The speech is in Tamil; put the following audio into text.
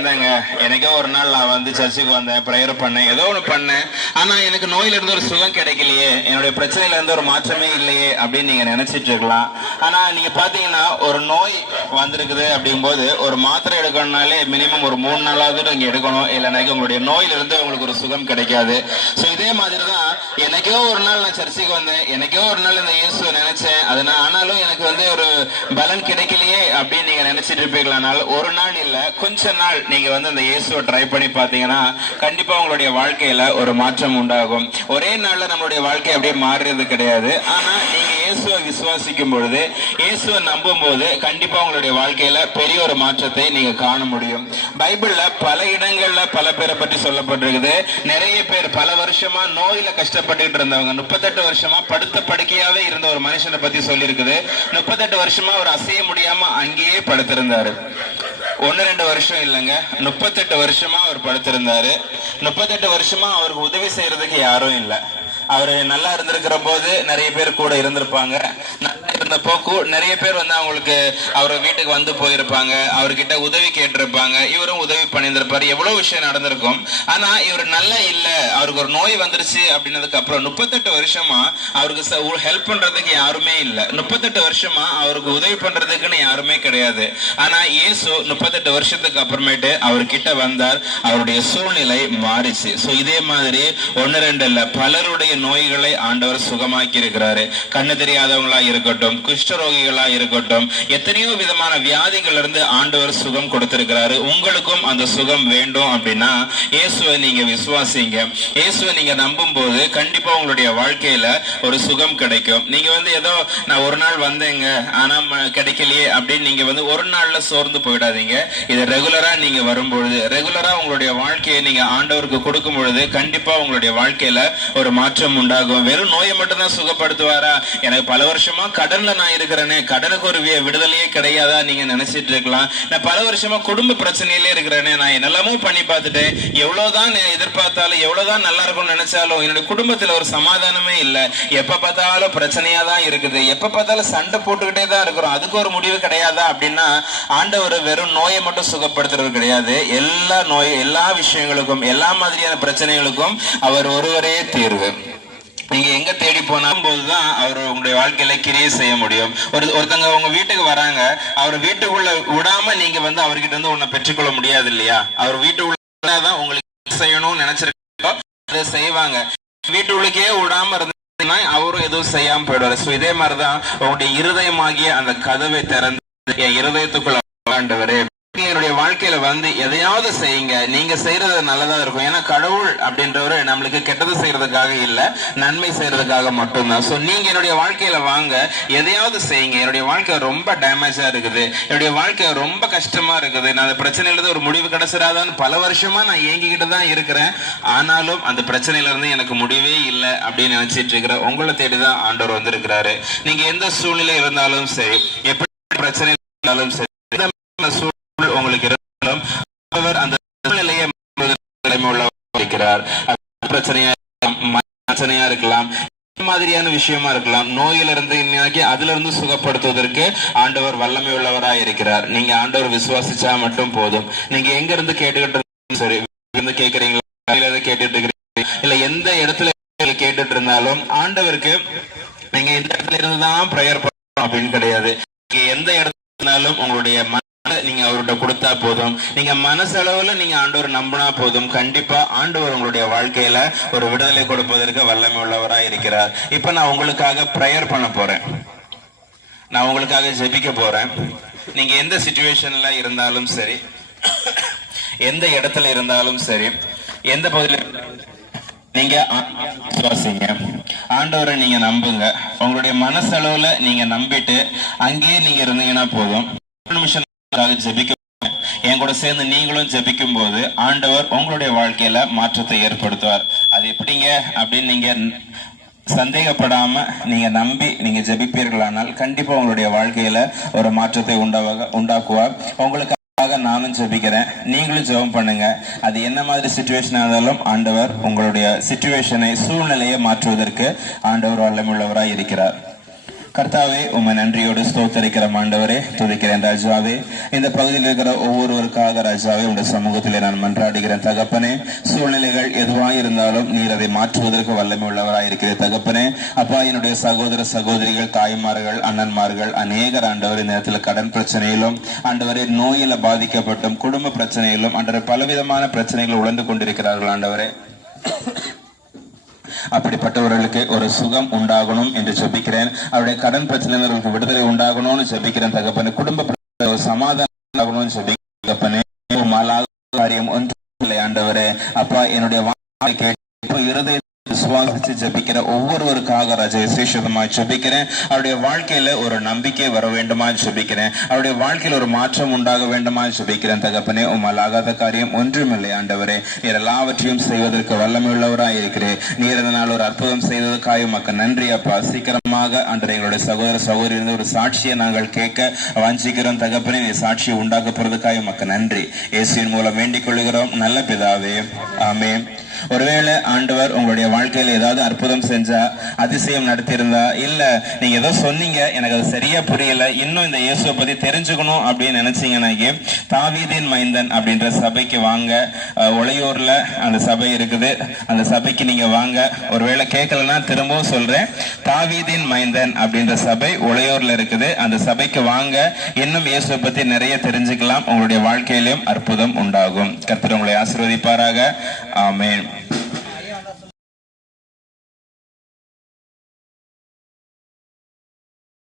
வந்தேங்க. எனக்கே ஒரு நாள் நான் வந்து சர்ச்சுக்கு வந்தேன், ப்ரேயர் பண்ணேன், ஏதோ ஒன்று பண்ணேன். ஆனா எனக்கு நோயில இருந்து ஒரு சுகம் கிடைக்கலையே, என்னுடைய பிரச்சனையில இருந்து ஒரு மாற்றமே இல்லையே அப்படின்னு நீங்க நினைச்சிட்டு இருக்கலாம். ஆனா நீங்க பாத்தீங்கன்னா ஒரு நோய் வந்திருக்குது அப்படிங்கும்போது ஒரு மாத்திரை எடுக்கணும்னாலே மினிமம் ஒரு 3 நாளாவது நீங்க எடுக்கணும், இல்லைனாக்கி உங்களுடைய நோயில இருந்து உங்களுக்கு ஒரு சுகம் கிடைக்காது. ஸோ இதே மாதிரி தான் எனக்கோ ஒரு நாள் நான் சர்ச்சுக்கு வந்தேன், எனக்கோ ஒரு நாள் இந்த இயேசுவை நினைச்சேன், ஆனாலும் எனக்கு வந்து ஒரு பலன் கிடைக்கலையே அப்படின்னு நீங்க நினைச்சிட்டு இருப்பீங்களானால் ஒரு நாள் இல்ல கொஞ்ச நாள் நீங்க வந்து அந்த இயேசுவை ட்ரை பண்ணி பாத்தீங்கன்னா கண்டிப்பா உங்களுடைய வாழ்க்கையில ஒரு மாற்றம் உண்டாகும். ஒரே நாள்ல நம்மளுடைய வாழ்க்கை அப்படியே மாறுறது கிடையாது. ஆனா நீங்க இயேசுவை விசுவாசிக்கும் பொழுது, இயேசுவை நம்பும் போது கண்டிப்பா உங்களுடைய வாழ்க்கையில பெரிய ஒரு மாற்றத்தை நீங்க காண முடியும். பைபிள்ல பல இடங்கள்ல பல பேரை பற்றி சொல்லப்பட்டிருக்குது. நிறைய பேர் பல வருஷமா நோயில கஷ்டப்பட்டு இருந்தவங்க, 38 வருஷமா படுத்த படுக்கையாவே இருந்த ஒரு மனுஷனை பத்தி சொல்லி இருக்குது. 38 வருஷமா அவர் அசைய முடியாம அங்கேயே படுத்திருந்தாரு. 1-2 வருஷம் இல்லைங்க, 38 வருஷமா அவர் படுத்திருந்தாரு. 38 வருஷமா அவருக்கு உதவி செய்யறதுக்கு யாரும் இல்லை. அவரு நல்லா இருந்திருக்கிற போது நிறைய பேர் கூட இருந்திருப்பாங்க, நல்லா இருந்தப்போ நிறைய பேர் வந்து அவங்களுக்கு அவர் வீட்டுக்கு வந்து போயிருப்பாங்க, அவர்கிட்ட உதவி கேட்டிருப்பாங்க, இவரும் உதவி பண்ணியிருந்திருப்பாரு, எவ்வளவு விஷயம் நடந்திருக்கும். ஆனா இவர் நல்லா இல்ல, அவருக்கு ஒரு நோய் வந்துருச்சு அப்படின்னதுக்கு அப்புறம் 38 வருஷமா அவருக்கு ஹெல்ப் பண்றதுக்கு யாருமே இல்லை. 38 வருஷமா அவருக்கு உதவி பண்றதுக்குன்னு யாருமே கிடையாது. ஆனா இயேசு 38 வருஷத்துக்கு அப்புறமேட்டு அவர்கிட்ட வந்தார், அவருடைய சூழ்நிலை மாறிச்சு. சோ இதே மாதிரி 1-2 இல்ல, பலருடைய நோய்களை ஆண்டவர் சுகமாக்கி இருக்கிறாரு. கண்ணு தெரியாதவங்களா இருக்கட்டும், குஷ்டரோகிகளா இருக்கட்டும், எத்தனையோ விதமான வியாதிகள் இருந்து ஆண்டவர் சுகம் கொடுத்திருக்கிறாரு. உங்களுக்கும் அந்த சுகம் வேண்டும் அப்படின்னா இயேசுவை நீங்க விசுவாசிங்க. இயேசுவை நீங்க நம்பும் போது கண்டிப்பா உங்களுடைய வாழ்க்கையில ஒரு சுகம் கிடைக்கும். நீங்க வந்து ஏதோ நான் ஒரு நாள் வந்தேங்க ஆனா கிடைக்கலையே அப்படின்னு நீங்க வந்து ஒரு நாள்ல சோர்ந்து போயிடாதீங்க. இது ரெகுலரா நீங்க வரும்பொழுது, ரெகுலரா உங்களுடைய வாழ்க்கையை நீங்க ஆண்டவருக்கு கொடுக்கும் பொழுது கண்டிப்பா உங்களுடைய வாழ்க்கையில ஒரு மாற்றம் உண்டாகும். வெறும் நோயை மட்டும் தான் சுகப்படுத்துவாரா? எனக்கு பல வருஷமா கடன்ல நான் இருக்கிறேனே, கடனுக்கு ஒரு விடுதலையே கிடையாதா நீங்க நினைச்சிட்டு இருக்கலாம். நான் பல வருஷமா குடும்ப பிரச்சனையிலே இருக்கிறேனே, நான் என்னெல்லாமோ பண்ணி பார்த்துட்டேன், எவ்வளவுதான் எதிர்பார்த்தாலும் எவ்வளவுதான் நல்லா இருக்கும்னு நினைச்சாலும் என்னுடைய குடும்பத்துல ஒரு சமாதானமே இல்லை, எப்ப பார்த்தாலும் பிரச்சனையா தான் இருக்குது, எப்ப பார்த்தாலும் சண்டை போட்டுக்கிட்டே தான் இருக்கிறோம், அதுக்கு ஒரு முடிவு கிடையாதா அப்படின்னா ஆண்டவர் வெறும் நோயை மட்டும் சுகப்படுத்துறது கிடையாது. எல்லா நோய், எல்லா விஷயங்களுக்கும், எல்லா மாதிரியான பிரச்சனைகளுக்கும் அவர் ஒருவரே தீர்வு. நீங்க எங்க தேடி போனாலும் போதுதான் அவர் உங்களுடைய வாழ்க்கையில கிரியை செய்ய முடியும். ஒருத்தங்க உங்க வீட்டுக்கு வராங்க, அவர் வீட்டுக்குள்ள விடாம நீங்க வந்து அவர்கிட்ட இருந்து உன்னை பெற்றுக்கொள்ள முடியாது இல்லையா? அவர் வீட்டுக்குள்ளதான் உங்களுக்கு செய்யணும்னு நினைச்சிருக்கோ அதை செய்வாங்க. வீட்டுக்குள்ளே விடாம இருந்தீங்கன்னா அவரும் எதுவும் செய்யாம போயிடுவாரு. சோ இதே மாதிரிதான் உங்களுடைய இருதயமாகிய அந்த கதவை திறந்து என் இருதயத்துக்குள்ள ஆண்டவரே என்னுடைய வாழ்க்கையில வந்து எதையாவது செய்யுங்க, நீங்க செய்யறது நல்லதா இருக்கும். ஏன்னா கடவுள் அப்படின்றவரு நம்மளுக்கு கெட்டது செய்யறதுக்காக இல்ல, நன்மை செய்யறதுக்காக மட்டும்தான். சோ நீங்க என்னுடைய வாழ்க்கையில வாங்க, எதையாவது செய்யுங்க. என்னுடைய வாழ்க்கை ரொம்ப டேமேஜா இருக்குது, என்னுடைய வாழ்க்கை ரொம்ப கஷ்டமா இருக்குது, நான் அந்த பிரச்சனையில இருந்து ஒரு முடிவு கிடைச்சிடாதான்னு பல வருஷமா நான் ஏங்கிக்கிட்டு தான் இருக்கிறேன், ஆனாலும் அந்த பிரச்சனையில இருந்து எனக்கு முடிவே இல்லை அப்படின்னு நினைச்சிட்டு இருக்கிறேன். உங்களை தேடிதான் ஆண்டவர் வந்திருக்கிறாரு. நீங்க எந்த சூழ்நிலை இருந்தாலும் சரி, எப்படி பிரச்சனை இருந்தாலும் சரி, உங்களுக்கு இருந்தாலும் அவர் அந்த சூழ்நிலையை பிரச்சனையா இருக்கலாம், மாதிரியான விஷயமா இருக்கலாம், நோயில இருந்து அதுல இருந்து சுகப்படுத்துவதற்கு ஆண்டவர் வல்லமை உள்ளவரா இருக்கிறார். நீங்க ஆண்டவர் விசுவாசிச்சா மட்டும் போதும். நீங்க எங்க இருந்து கேட்டுக்கிட்டு சரி, கேட்கறீங்களா, கேட்டுட்டு இருக்கிறீங்க, இல்ல எந்த இடத்துல கேட்டுட்டு இருந்தாலும் ஆண்டவருக்கு நீங்க இந்த இடத்துல இருந்துதான் பிரேயர் பண்ணணும் அப்படின்னு கிடையாது. எந்த இடத்துல இருந்தாலும் உங்களுடைய நீங்க அவர்கிட்ட கொடுத்தா போதும், நீங்க மனசளவுல நீங்க ஆண்டவர் நம்பினா போதும், கண்டிப்பா ஆண்டவர் உங்களுடைய வாழ்க்கையில ஒரு விடுதலை கொடுப்பதற்கு வல்லமை உள்ளவரா இருக்கிறார். இப்ப நான் உங்களுக்காக பிரேயர் பண்ண போறேன், நான் உங்களுக்காக ஜெபிக்க போறேன். நீங்க எந்த சிச்சுவேஷன்ல இருந்தாலும் சரி, எந்த இடத்துல இருந்தாலும் சரி, எந்த பகுதியில் இருந்தாலும் நீங்க விசுவாசிங்க, ஆண்டவரை நீங்க நம்புங்க. உங்களுடைய மனசளவுல நீங்க நம்பிட்டு அங்கேயே நீங்க இருந்தீங்கன்னா போதும். நிமிஷம் ஜெபிக்க, என் கூட சேர்ந்து நீங்களும் ஜெபிக்கும் போது ஆண்டவர் உங்களுடைய வாழ்க்கையில மாற்றத்தை ஏற்படுத்துவார். அது எப்படிங்க அப்படின்னு நீங்க சந்தேகப்படாம நீங்க நம்பி நீங்க ஜெபிப்பீர்களானால் கண்டிப்பா உங்களுடைய வாழ்க்கையில ஒரு மாற்றத்தை உண்டாக்குவார். உங்களுக்காக நானும் ஜெபிக்கிறேன், நீங்களும் ஜெபம் பண்ணுங்க. அது என்ன மாதிரி சிச்சுவேஷன் இருந்தாலும் ஆண்டவர் உங்களுடைய சிச்சுவேஷனை, சூழ்நிலையை மாற்றுவதற்கு ஆண்டவர் வல்லமையுள்ளவராய் இருக்கிறார். கர்த்தாவே, உம்மை நன்றியோடு ஸ்தோத்தரிக்கிறோம் ஆண்டவரே, துதிக்கிறேன் ராஜாவே. இந்த பகுதியில் இருக்கிற ஒவ்வொருவருக்காக ராஜாவே உடைய சமூகத்திலே நான் மன்றாடுகிறேன் தகப்பனே. சூழ்நிலைகள் எதுவாக இருந்தாலும் நீர் அதை மாற்றுவதற்கு வல்லமை உள்ளவராயிருக்கிற தகப்பனே. அப்பா, என்னுடைய சகோதர சகோதரிகள், தாய்மார்கள், அண்ணன்மார்கள் அநேகர் ஆண்டவர் இந்த நேரத்தில் கடன் பிரச்சனையிலும் ஆண்டவரே, நோயில பாதிக்கப்பட்டும் குடும்ப பிரச்சனையிலும் ஆண்டவரே பலவிதமான பிரச்சனைகள் உழந்து கொண்டிருக்கிறார்கள் ஆண்டவரே. அப்படிப்பட்டவர்களுக்கு ஒரு சுகம் உண்டாகணும் என்று ஜெபிக்கிறேன். அவருடைய கடன் பிரச்சனைகளுக்கு விடுதலை உண்டாகணும்னு ஜெபிக்கிறேன் தகப்பனே. குடும்ப சமாதானம் உண்டாகணும்னு ஜெபிக்கிறேன் தகப்பனே. காரியம் ஒன்று இல்லை ஆண்டவரே. அப்பா, என்னுடைய வார்த்தை கேட்டு இருதய விசுவாசித்து ஜெபிக்கிற ஒவ்வொருவருக்காக ராஜா விசேஷமாய் ஜெபிக்கிறேன். அவருடைய வாழ்க்கையில ஒரு நம்பிக்கை வர வேண்டுமா ஜெபிக்கிறேன். அவருடைய வாழ்க்கையில் ஒரு மாற்றம் உண்டாக வேண்டுமா ஜெபிக்கிறேன் தகப்பனே. உம்மால் ஆகாத காரியம் ஒன்றுமில்லை ஆண்டவரே. நீர் எல்லாவற்றையும் செய்வதற்கு வல்லமை உள்ளவராய் இருக்கிறேன். நீர் இதனால் ஒரு அற்புதம் செய்ததற்காக உமக்கு நன்றி அப்பா. சீக்கிரமாக அன்று எங்களுடைய சகோதர சகோதரி ஒரு சாட்சியை நாங்கள் கேட்க வாஞ்சிக்கிறோம் தகப்பனே. நீ சாட்சியை உண்டாக்க போறதுக்காக உமக்கு நன்றி. இயேசுவின் மூலம் வேண்டிக் கொள்கிறோம் நல்ல பிதாவே, ஆமென். ஒருவேளை ஆண்டவர் உங்களுடைய வாழ்க்கையில ஏதாவது அற்புதம் செஞ்சா, அதிசயம் நடத்தியிருந்தா, இல்ல நீங்க ஏதோ சொன்னீங்க எனக்கு அது சரியா புரியல, இன்னும் இந்த இயேசுவை பத்தி தெரிஞ்சுக்கணும் அப்படின்னு நினைச்சீங்கன்னா தாவீதின் மைந்தன் அப்படின்ற சபைக்கு வாங்க. உளையூர்ல அந்த சபை இருக்குது. அந்த சபைக்கு நீங்க வாங்க. ஒருவேளை கேட்கலன்னா திரும்பவும் சொல்றேன், தாவீதின் மைந்தன் அப்படின்ற சபை உளையூர்ல இருக்குது. அந்த சபைக்கு வாங்க. இன்னும் இயேசுவை பத்தி நிறைய தெரிஞ்சுக்கலாம். உங்களுடைய வாழ்க்கையிலும் அற்புதம் உண்டாகும். கர்த்தர் உங்களை ஆசீர்வதிப்பாராக. ஆமென்.